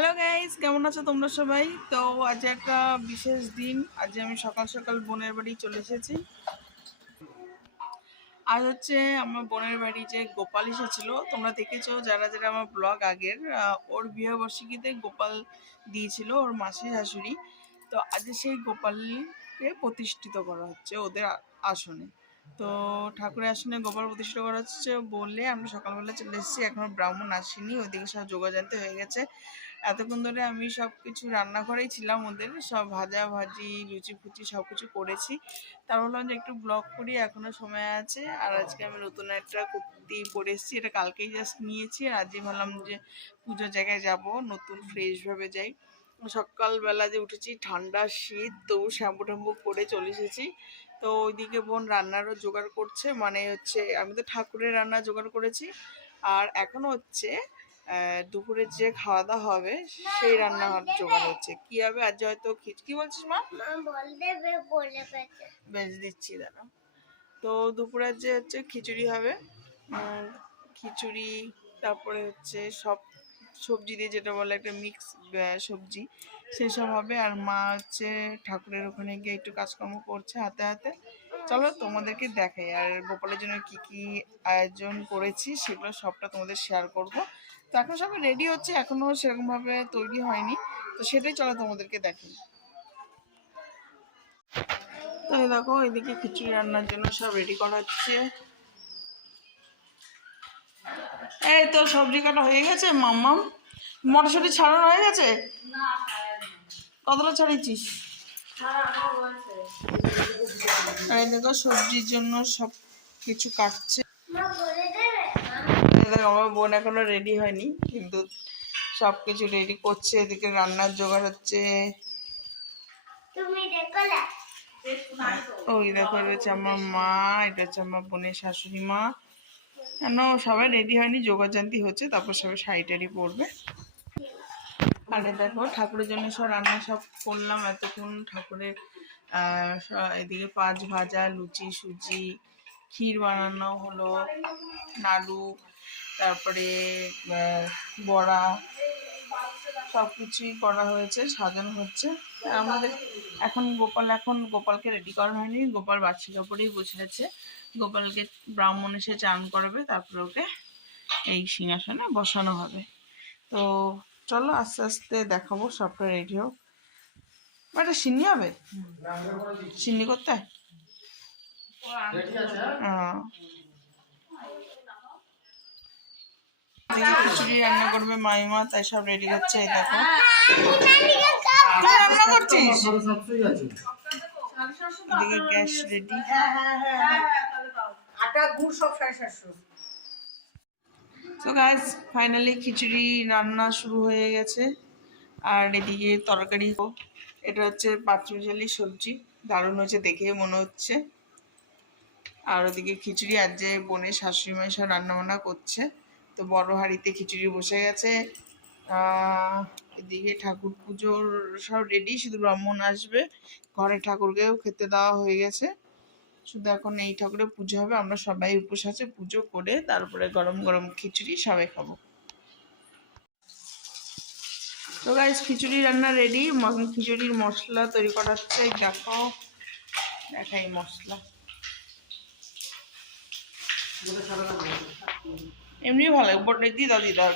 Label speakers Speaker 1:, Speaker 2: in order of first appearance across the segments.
Speaker 1: Hello guys কেমন আছো তোমরা সবাই তো আজ একটা বিশেষ দিন আজ আমি সকাল সকাল বোনের বাড়ি চলে এসেছি আজ হচ্ছে আমার বোনের বাড়ি যে গোপাল এসেছিল তোমরা দেখেছো যারা যারা আমার ব্লগ আগের ওর বিবাহবার্ষিকীতে গোপাল দিয়েছিল ওর মাসি শাশুড়ি তো আজ সেই গোপালকে প্রতিষ্ঠিত করা হচ্ছে ওদের আসনে তো ঠাকুরের আসনে গোপাল প্রতিষ্ঠিত করা হচ্ছে বলে আমরা সকালবেলা চলে এসেছি এখনো ব্রাহ্মণ আসেনি ওইদিকে সব যোগাযান্ত হয়ে গেছে এতক্ষণ ধরে আমি সব কিছু রান্না করেই ছিলাম ওদের সব ভাজা ভাজি লুচি ফুচি সব কিছু করেছি তার হলাম যে একটু ব্লগ করি এখনও সময় আছে আর আজকে আমি নতুন একটা কুর্তি পরে এসেছি এটা কালকেই জাস্ট নিয়েছি আর আজই ভাবলাম যে পুজোর জায়গায় যাব নতুন ফ্রেশভাবে যাই সকালবেলা যে উঠেছি ঠান্ডা শীত তবু শ্যাম্পু ট্যাম্পু করে চলে এসেছি তো ওইদিকে বোন রান্নারও জোগাড় করছে মানে হচ্ছে আমি তো ঠাকুরের রান্না জোগাড় করেছি আর এখন হচ্ছে দুপুরে যে খাওয়া দাওয়া হবে সেই রান্না জোগাড় হচ্ছে কি হবে আজ হয়তো কি বলছিস মা বেঁচ দিচ্ছি দাঁড়া তো দুপুরের যে হচ্ছে খিচুড়ি হবে খিচুড়ি তারপরে হচ্ছে সব সবজি দিয়ে যেটা বলে একটা মিক্স সবজি সেসব হবে আর মা হচ্ছে ঠাকুরের ওখানে গিয়ে একটু কাজকর্ম করছে হাতে হাতে চলো আচ্ছা। তোমাদেরকে দেখাই আর গোপালের জন্য কি কি আয়োজন করেছি সেগুলো সবটা তোমাদের শেয়ার করব তো এখন সবাই রেডি হচ্ছে এখনো সেরকমভাবে তৈরি হয়নি তো সেটাই চলো তোমাদেরকে দেখি তো দেখো এদিকে খিচুড়ি রান্নার জন্য সব রেডি করা হচ্ছে এই তো সবজি কাটা হয়ে গেছে মাম্মাম মটরশুটি ছাড়ানো হয়ে গেছে
Speaker 2: কতটা ছাড়িয়েছিস
Speaker 1: আর দেখো সবজির জন্য সব কিছু কাটছে দেখ আমার বোন এখনও রেডি হয়নি কিন্তু সব কিছু রেডি করছে এদিকে রান্নার জোগাড় হচ্ছে ওই দেখো এটা হচ্ছে আমার মা এটা হচ্ছে আমার বোনের শাশুড়ি মা কেন সবাই রেডি হয়নি যোগাযান্তি হচ্ছে তারপর সবাই শাড়ি টাড়ি পরবে আরে দেখো ঠাকুরের জন্য সব রান্না সব করলাম এতক্ষণ ঠাকুরের এদিকে পাঁচ ভাজা লুচি সুজি ক্ষীর বানানো হলো নাড়ু তারপরে বড়া সব কিছুই করা হয়েছে সাজানো হচ্ছে আমাদের এখন গোপাল এখন গোপালকে রেডি করা হয়নি গোপাল বাচ্চা কাপড়েই বসে আছে গোপালকে ব্রাহ্মণ এসে চান করাবে তারপরে ওকে এই সিংহাসনে বসানো হবে তো চলো আস্তে আস্তে দেখাবো সবটা রেডি হোক এটা সিন্নি হবে সিন্নি করতে হ্যাঁ খিচুড়ি রান্না করবে মাইমা তাই সব রেডি হচ্ছে হ্যাঁ।
Speaker 3: রান্না করছিস
Speaker 1: হ্যাঁ, গ্যাস রেডি হ্যাঁ,
Speaker 4: আটা গুড় সব
Speaker 1: তো গাইজ ফাইনালি খিচুড়ি রান্না শুরু হয়ে গেছে আর এদিকে তরকারি এটা হচ্ছে পাঁচমিশালি সবজি দারুণ হয়েছে দেখে মনে হচ্ছে আর ওদিকে খিচুড়ি আর যে বোনের শাশুড়ি মাই সব রান্নাবান্না করছে তো বড় হাঁড়িতে খিচুড়ি বসে গেছে এদিকে ঠাকুর পুজোর সব রেডি শুধু ব্রাহ্মণ আসবে ঘরে ঠাকুরকেও খেতে দেওয়া হয়ে গেছে শুধু এখন এই ঠাকুরে পুজো হবে আমরা সবাই উপোস আছে পুজো করে তারপরে গরম গরম খিচুড়ি সবাই খাবো তো গাইজ খিচুড়ি রান্না রেডি খিচুড়ির মশলা তৈরি করার হচ্ছে দেখো দেখাই মশলা এমনি ভালো লাগে বটনে দিদা দিদা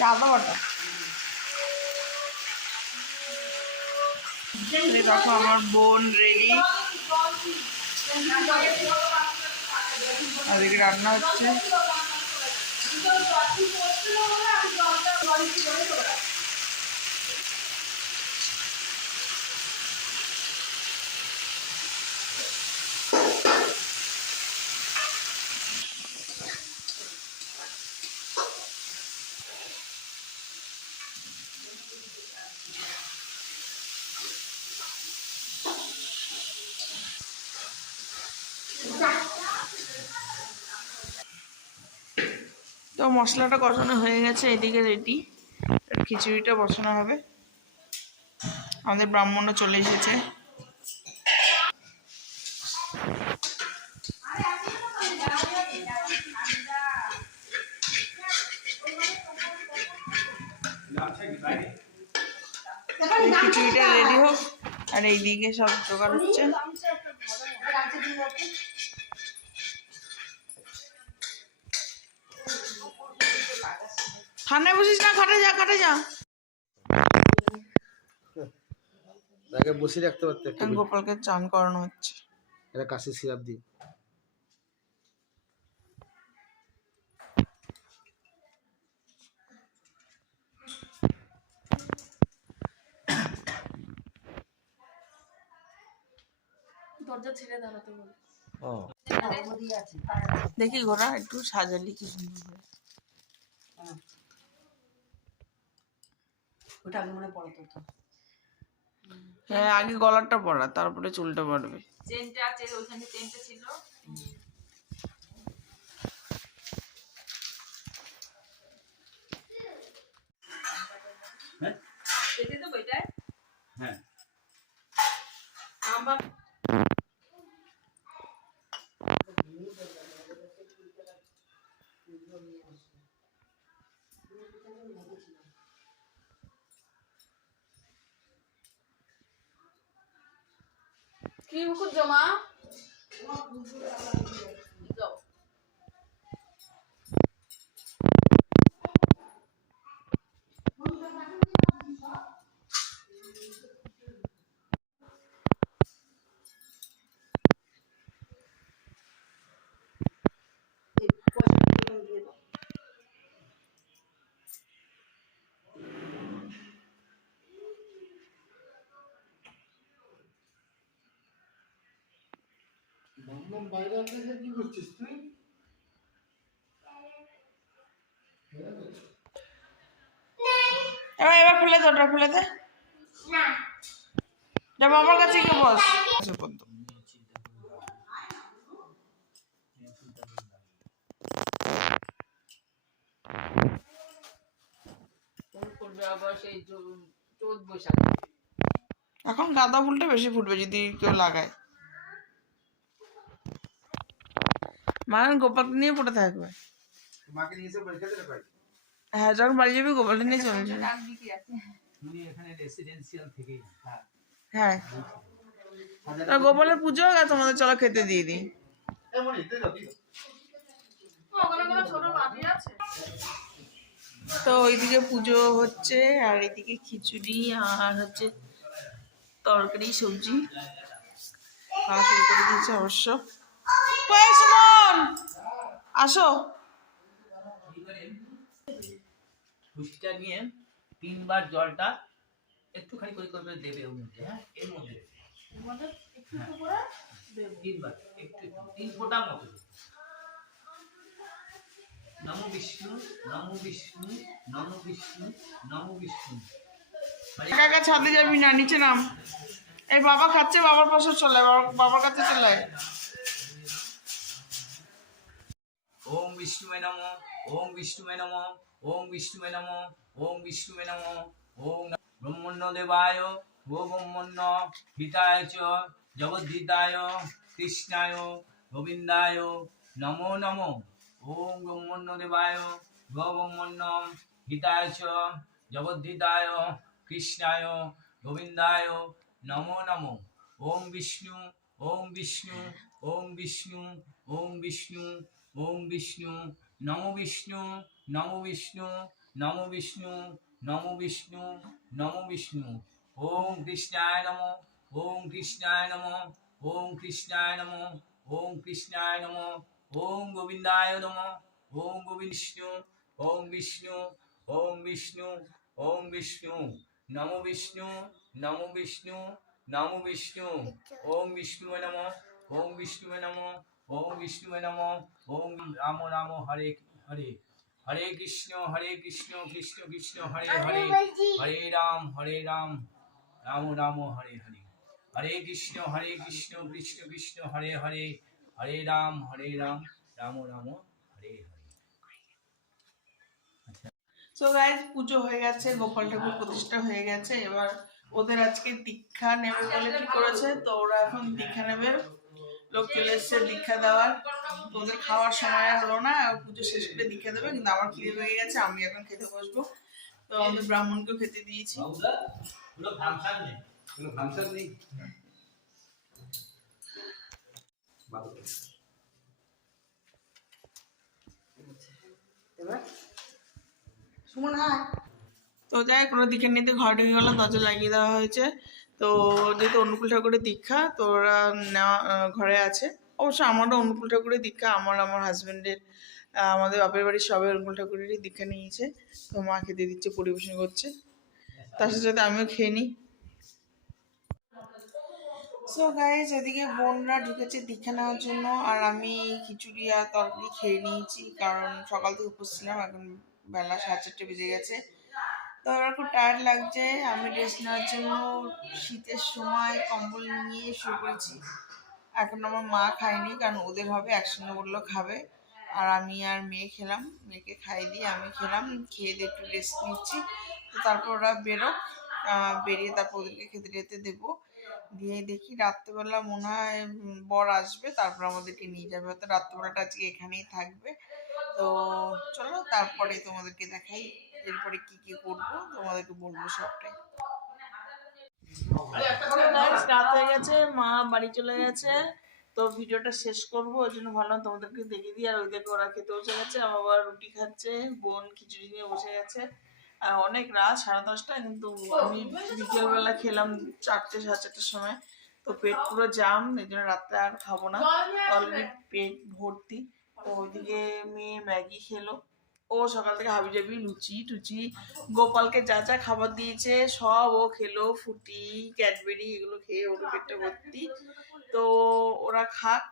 Speaker 1: ज़्यादा होता দেখো আমার বোন রেডি আজকে রান্না হচ্ছে মশলাটা কষানো হয়ে গেছে এদিকে রেডি খিচুড়িটা বসানো হবে আমাদের ব্রাহ্মণও চলে এসেছে খিচুড়িটা রেডি হোক আর এইদিকে সব জোগাড় হচ্ছে সামনে বসিস না খাটে যা খাটে যা তাকে বসে রাখতে পারতে একটা গোপালকে চান করানো হচ্ছে এটা কাশি সিরাপ দিয়ে
Speaker 5: দরজা ছেড়ে দাঁড়াতে বলে
Speaker 1: দেখি ঘোড়া একটু সাজালি কি সুন্দর ওটা আগে মনে পড়াতো তো হ্যাঁ আগে গলাটা পড়া তারপরে চুলটা পড়বে চেনটা আছে ওইখানে চেনটা ছিল কি করছো জমা বাইরে কি করছিস তুই এবার এবার দে ওটা এখন গাঁদা ফুলটা বেশি ফুটবে যদি কেউ লাগায় মারান গোপালকে নিয়ে পড়ে থাকবে
Speaker 6: হ্যাঁ যখন বাড়ি যাবি গোপালকে নিয়ে চলে যাবে
Speaker 1: হ্যাঁ হ্যাঁ গোপালের পুজো আর তোমাদের চলো খেতে দিয়ে দিই তো ওইদিকে পুজো হচ্ছে আর এইদিকে খিচুড়ি আর হচ্ছে তরকারি সবজি খাওয়া শুরু করে দিয়েছে অবশ্য আসো
Speaker 7: খুশিটা নিয়ে তিনবার জলটা একটুখানি করে করে দেবে ওর মধ্যে হ্যাঁ এর মধ্যে
Speaker 8: হ্যাঁ। তিনবার
Speaker 7: তিন ফোটা মতো নমো বিষ্ণু নম বিষ্ণু নম বিষ্ণু নমো বিষ্ণু
Speaker 1: কাকা ছাদে যাবি না নিচে নাম এই বাবা খাচ্ছে বাবার পাশে চলে বাবার কাছে চলে
Speaker 9: বিষ্ণুমে নম ওম বিষ্ণুমে নম ওম বিষ্ণুমে নম ওম বিষ্ণুমে নম ওম ব্রহ্মণ্য দেবায় গো ব্রহ্মণ্য হিতায় চ জগদ্ধিতায় কৃষ্ণায় গোবিন্দায় নমো নমো ওম ব্রহ্মণ্য দেবায় গো ব্রহ্মণ্য হিতায় চ জগদ্ধিতায় কৃষ্ণায় গোবিন্দায় নমো নমো ওম বিষ্ণু ওম বিষ্ণু ওম বিষ্ণু ওম বিষ্ণু ওম বিষ্ণু নম বিষ্ণু নম বিষ্ণু নম বিষ্ণু নম বিষ্ণু নম বিষ্ণু ওম কৃষ্ণায় নম ওম কৃষ্ণায় নম ওম কৃষ্ণায় নম ওম কৃষ্ণায় নম ওম গোবিন্দায় নম ওম গোবিষ্ণু ওম বিষ্ণু ওম বিষ্ণু ওম বিষ্ণু নম বিষ্ণু নম বিষ্ণু নম বিষ্ণু ওম বিষ্ণু নম ওম বিষ্ণু নম ওম বিষ্ণু নম ওম রাম রাম হরে হরে হরে কৃষ্ণ হরে কৃষ্ণ কৃষ্ণ কৃষ্ণ হরে হরে হরে রাম হরে রাম রাম রাম হরে হরে হরে কৃষ্ণ হরে কৃষ্ণ কৃষ্ণ কৃষ্ণ হরে হরে হরে রাম হরে রাম রাম রাম হরে হরে
Speaker 1: সো গাইজ পুজো হয়ে গেছে গোপাল ঠাকুর প্রতিষ্ঠা হয়ে গেছে এবার ওদের আজকে দীক্ষা নেবে বলে কি করেছে তো ওরা এখন দীক্ষা নেবে লোক চলে এসছে দীক্ষা দেওয়ার তোদের খাওয়ার সময় হলো না পুজো শেষ করে দেখে দেবে কিন্তু আমার খিদে পেয়ে গেছে আমি এখন খেতে বসবো তো আমাদের ব্রাহ্মণকেও খেতে দিয়েছি সুমন হায় তো যাই কোনো দিকের নিতে ঘর ঢুকে গেলাম দরজা লাগিয়ে দেওয়া হয়েছে তো যেহেতু অনুকূল ঠাকুরের দীক্ষা তো ওরা নেওয়া ঘরে আছে অবশ্য আমারও অনুকূল ঠাকুরের দীক্ষা আমার আমার হাজব্যান্ডের আমাদের বাপের বাড়ির সবাই অনুকূল ঠাকুরেরই দীক্ষা নিয়েছে তো মা খেতে দিচ্ছে পরিবেশন করছে তার সাথে সাথে আমিও খেয়ে নিই সো গায়ে যেদিকে বোনরা ঢুকেছে দীক্ষা নেওয়ার জন্য আর আমি খিচুড়ি আর তরকারি খেয়ে নিয়েছি কারণ সকাল থেকে উপস ছিলাম এখন বেলা সাড়ে চারটে বেজে গেছে তো আমার খুব টায়ার্ড লাগছে আমি ড্রেস নেওয়ার জন্য শীতের সময় কম্বল নিয়ে শুয়ে পড়েছি এখন আমার মা খায়নি কারণ ওদের হবে একসঙ্গে বললো খাবে আর আমি আর মেয়ে খেলাম মেয়েকে খাই দিয়ে আমি খেলাম খেয়ে দিয়ে একটু রেস্ট নিচ্ছি তো তারপর ওরা বেরোক বেরিয়ে তারপর ওদেরকে খেতে খেতে দেবো দিয়ে দেখি রাত্রেবেলা মনে হয় বর আসবে তারপর আমাদেরকে নিয়ে যাবে হয়তো রাত্রেবেলাটা আজকে এখানেই থাকবে তো চলো তারপরে তোমাদেরকে দেখাই এরপরে কি কি করবো তোমাদেরকে বলবো সবটাই মা বাড়ি চলে গেছে তো ভিডিওটা শেষ করবো ওই জন্য ভাবলাম তোমাদেরকে দিই আর ওই দেখে ওরা খেতে বসে গেছে আমার বাবা রুটি খাচ্ছে বোন খিচুড়ি নিয়ে বসে গেছে আর অনেক রাত সাড়ে দশটা কিন্তু আমি বিকেলবেলা খেলাম চারটে সাড়ে চারটের সময় তো পেট পুরো জাম এই জন্য রাত্রে আর খাবো না অলরেডি পেট ভর্তি তো ওইদিকে মেয়ে ম্যাগি খেলো ও সকাল থেকে হাবি জাবি লুচি টুচি গোপালকে যা যা খাবার দিয়েছে সব ও খেলো ফুটি ক্যাডবেরি এগুলো খেয়ে ওর পেটটা ভর্তি তো ওরা খাক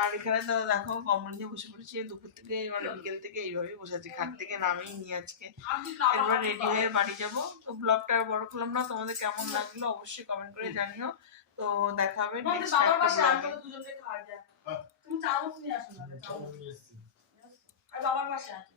Speaker 1: আর এখানে তো দেখো কম্বল নিয়ে বসে পড়েছি দুপুর থেকে মানে বিকেল থেকে এইভাবে বসে আছি খাট থেকে নামিয়ে নিয়ে আজকে একবার রেডি হয়ে বাড়ি যাব তো ব্লগটা বড় করলাম না তোমাদের কেমন লাগলো অবশ্যই কমেন্ট করে জানিও তো দেখা হবে নেক্সট
Speaker 5: একটা হ্যাঁ। তুমি চাও নিয়ে আসো না আর বাবার